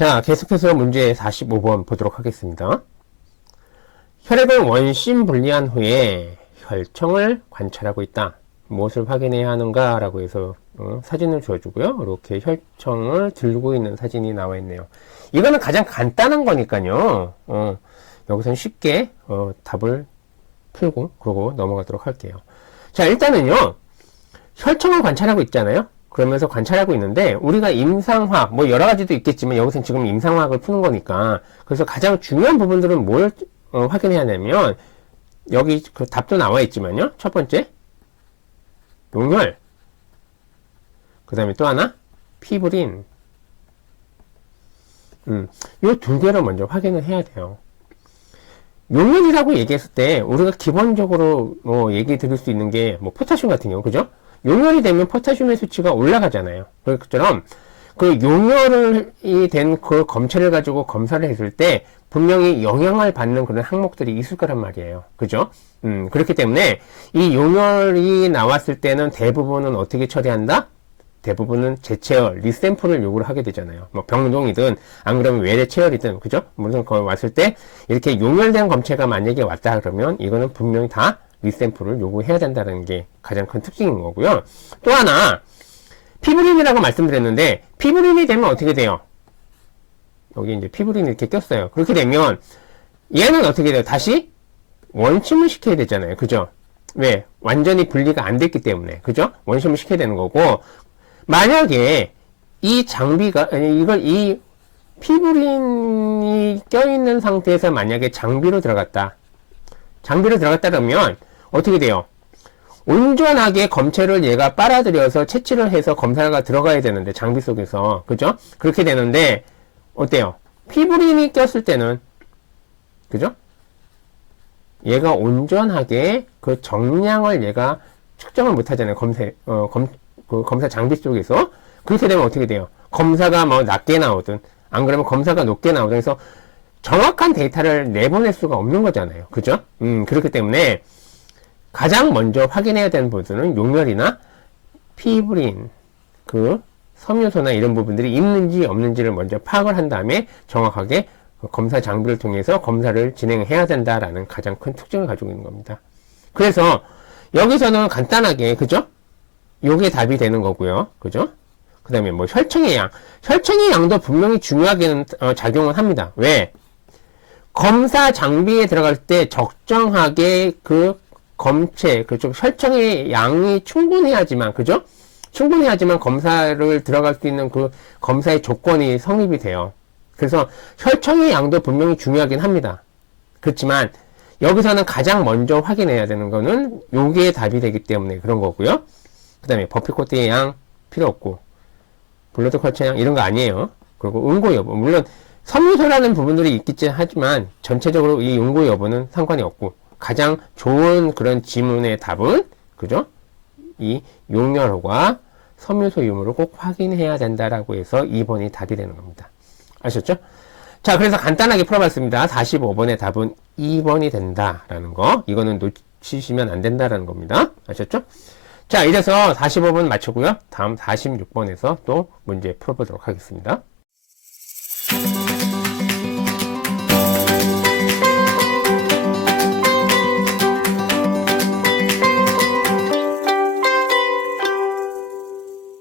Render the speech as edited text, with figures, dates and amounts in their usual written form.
자, 계속해서 문제 45번 보도록 하겠습니다. 혈액을 원심 분리한 후에 혈청을 관찰하고 있다. 무엇을 확인해야 하는가? 라고 해서 사진을 줘주고요. 이렇게 혈청을 들고 있는 사진이 나와 있네요. 이거는 가장 간단한 거니까요. 여기서는 쉽게 답을 풀고 그러고 넘어가도록 할게요. 자, 일단은요. 혈청을 관찰하고 있잖아요. 그러면서 관찰하고 있는데 우리가 임상화학 뭐 여러 가지도 있겠지만 여기서는 지금 임상화학을 푸는 거니까 그래서 가장 중요한 부분들은 뭘 확인해야 하냐면 여기 그 답도 나와 있지만요. 첫 번째 용혈, 그 다음에 또 하나 피브린. 요 두 개를 먼저 확인을 해야 돼요. 용혈이라고 얘기했을 때 우리가 기본적으로 얘기 드릴 수 있는 게 뭐 포타슘 같은 경우, 그죠? 용혈이 되면 포타슘의 수치가 올라가잖아요. 그것처럼 그 용혈이 된 그 검체를 가지고 검사를 했을 때 분명히 영향을 받는 그런 항목들이 있을 거란 말이에요. 그죠? 그렇기 때문에 이 용혈이 나왔을 때는 대부분은 어떻게 처리한다? 대부분은 재체열, 리샘플을 요구를 하게 되잖아요. 뭐 병동이든 안 그러면 외래 체열이든, 그죠? 무슨 거 왔을 때 이렇게 용혈된 검체가 만약에 왔다 그러면 이거는 분명히 다 리샘플을 요구해야 된다는 게 가장 큰 특징인 거고요. 또 하나 피브린이라고 말씀드렸는데 피브린이 되면 어떻게 돼요? 여기 이제 피브린이 이렇게 꼈어요. 그렇게 되면 얘는 어떻게 돼요? 다시 원심을 시켜야 되잖아요. 그죠? 왜? 완전히 분리가 안 됐기 때문에. 그죠? 원심을 시켜야 되는 거고, 만약에 이 장비가, 이 피브린이 껴있는 상태에서 만약에 장비로 들어갔다 그러면 어떻게 돼요? 온전하게 검체를 얘가 빨아들여서 채취를 해서 검사가 들어가야 되는데, 장비 속에서. 그죠? 그렇게 되는데, 어때요? 피브린이 꼈을 때는, 그죠? 얘가 온전하게 그 정량을 얘가 측정을 못 하잖아요. 검사 장비 속에서. 그렇게 되면 어떻게 돼요? 검사가 뭐 낮게 나오든, 안 그러면 검사가 높게 나오든 해서 정확한 데이터를 내보낼 수가 없는 거잖아요. 그죠? 그렇기 때문에 가장 먼저 확인해야 되는 부분은 용혈이나 피브린, 그 섬유소나 이런 부분들이 있는지 없는지를 먼저 파악을 한 다음에 정확하게 검사 장비를 통해서 검사를 진행해야 된다라는 가장 큰 특징을 가지고 있는 겁니다. 그래서 여기서는 간단하게, 그죠? 요게 답이 되는 거고요. 그죠? 그 다음에 뭐 혈청의 양도 분명히 중요하게 작용을 합니다. 왜? 검사 장비에 들어갈 때 적정하게 그 검체, 그쪽 혈청의 양이 충분해야지만, 그죠? 충분해야지만 검사를 들어갈 수 있는 그 검사의 조건이 성립이 돼요. 그래서 혈청의 양도 분명히 중요하긴 합니다. 그렇지만 여기서는 가장 먼저 확인해야 되는 거는 요게 답이 되기 때문에 그런 거고요. 그 다음에 버피코트의 양 필요 없고, 블러드 컬처 양 이런 거 아니에요. 그리고 응고 여부, 물론 섬유소라는 부분들이 있겠지 하지만 전체적으로 이 응고 여부는 상관이 없고, 가장 좋은 그런 지문의 답은, 그죠? 이 용혈과 섬유소 유무를 꼭 확인해야 된다라고 해서 2번이 답이 되는 겁니다. 아셨죠? 자, 그래서 간단하게 풀어봤습니다. 45번의 답은 2번이 된다라는 거. 이거는 놓치시면 안 된다라는 겁니다. 아셨죠? 자, 이래서 45번 마치고요. 다음 46번에서 또 문제 풀어보도록 하겠습니다.